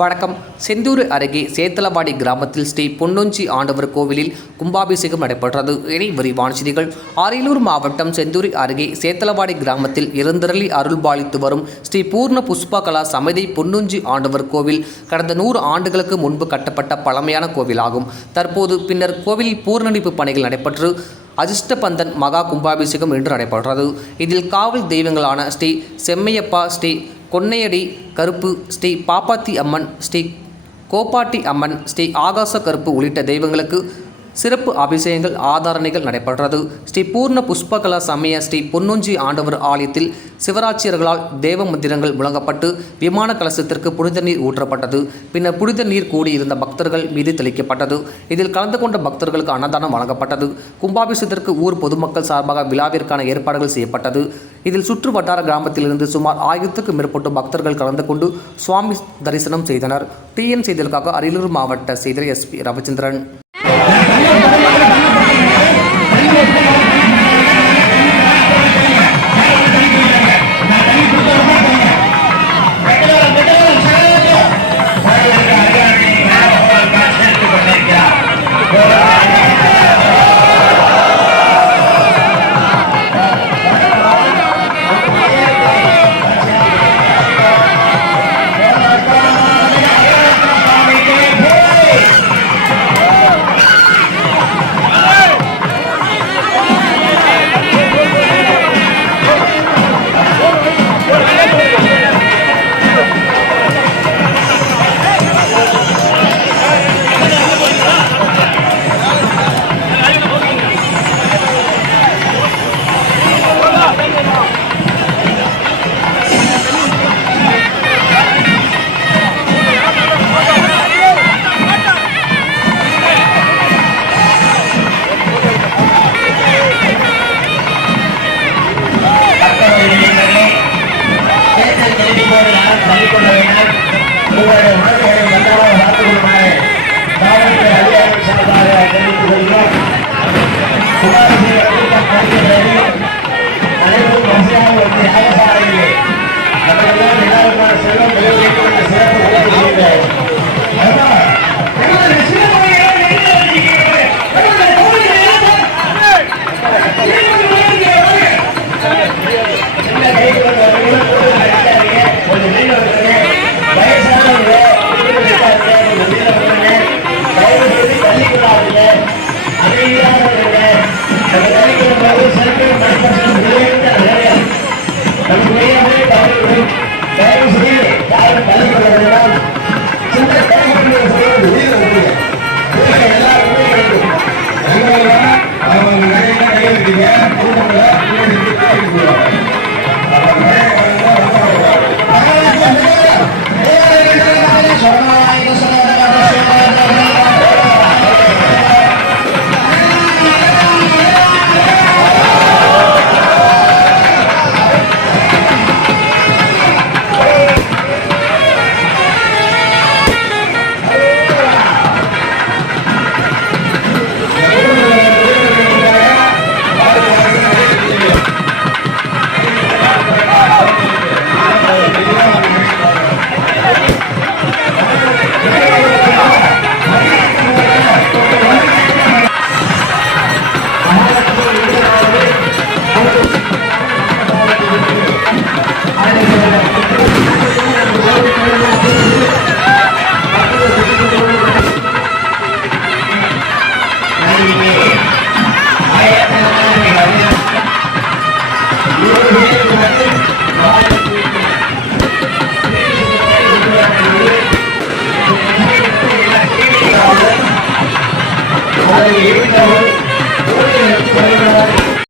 வணக்கம். செந்தூர் அருகே சேத்தலவாடி கிராமத்தில் ஸ்ரீ பொன்னொஞ்சி ஆண்டவர் கோவிலில் கும்பாபிஷேகம் நடைபெற்றது. இனி விரிவான செய்திகள். அரியலூர் மாவட்டம் செந்தூர் அருகே சேத்தலவாடி கிராமத்தில் இருந்தருளி அருள்பாலித்து வரும் ஸ்ரீ பூர்ண புஷ்ப கலா சமிதி பொன்னொஞ்சி ஆண்டவர் கோவில் கடந்த 100 ஆண்டுகளுக்கு முன்பு கட்டப்பட்ட பழமையான கோவிலாகும். தற்போது பின்னர் கோவிலில் பூர்ணடிப்பு பணிகள் நடைபெற்று அதிர்ஷ்டபந்தன் மகா கும்பாபிஷேகம் இன்று நடைபெற்றது. இதில் காவல் தெய்வங்களான ஸ்ரீ செம்மையப்பா, ஸ்ரீ கொன்னையடி கருப்பு, ஸ்ரீ பாப்பாத்தி அம்மன், ஸ்ரீ கோப்பாட்டி அம்மன், ஸ்ரீ ஆகாச கருப்பு உள்ளிட்ட தெய்வங்களுக்கு சிறப்பு அபிஷேகங்கள் ஆதாரணைகள் நடைபெற்றது. ஸ்ரீ பூர்ண புஷ்பகலா சமய ஸ்ரீ பொன்னொஞ்சி ஆண்டவர் ஆலயத்தில் சிவராட்சியர்களால் தேவ மந்திரங்கள் முழங்கப்பட்டு விமான கலசத்திற்கு புனித நீர் ஊற்றப்பட்டது. பின்னர் புனித நீர் கூடியிருந்த பக்தர்கள் மீது தெளிக்கப்பட்டது. இதில் கலந்து கொண்ட பக்தர்களுக்கு அன்னதானம் வழங்கப்பட்டது. கும்பாபிஷேகத்திற்கு ஊர் பொதுமக்கள் சார்பாக விழாவிற்கான ஏற்பாடுகள் செய்யப்பட்டது. இதில் சுற்று வட்டார கிராமத்திலிருந்து சுமார் 1000க்கும் மேற்பட்ட பக்தர்கள் கலந்து கொண்டு சுவாமி தரிசனம் செய்தனர். டிஎன் செய்திகளுக்காக அரியலூர் மாவட்ட செய்தியாளர் எஸ்பி ரவிச்சந்திரன். அவங்க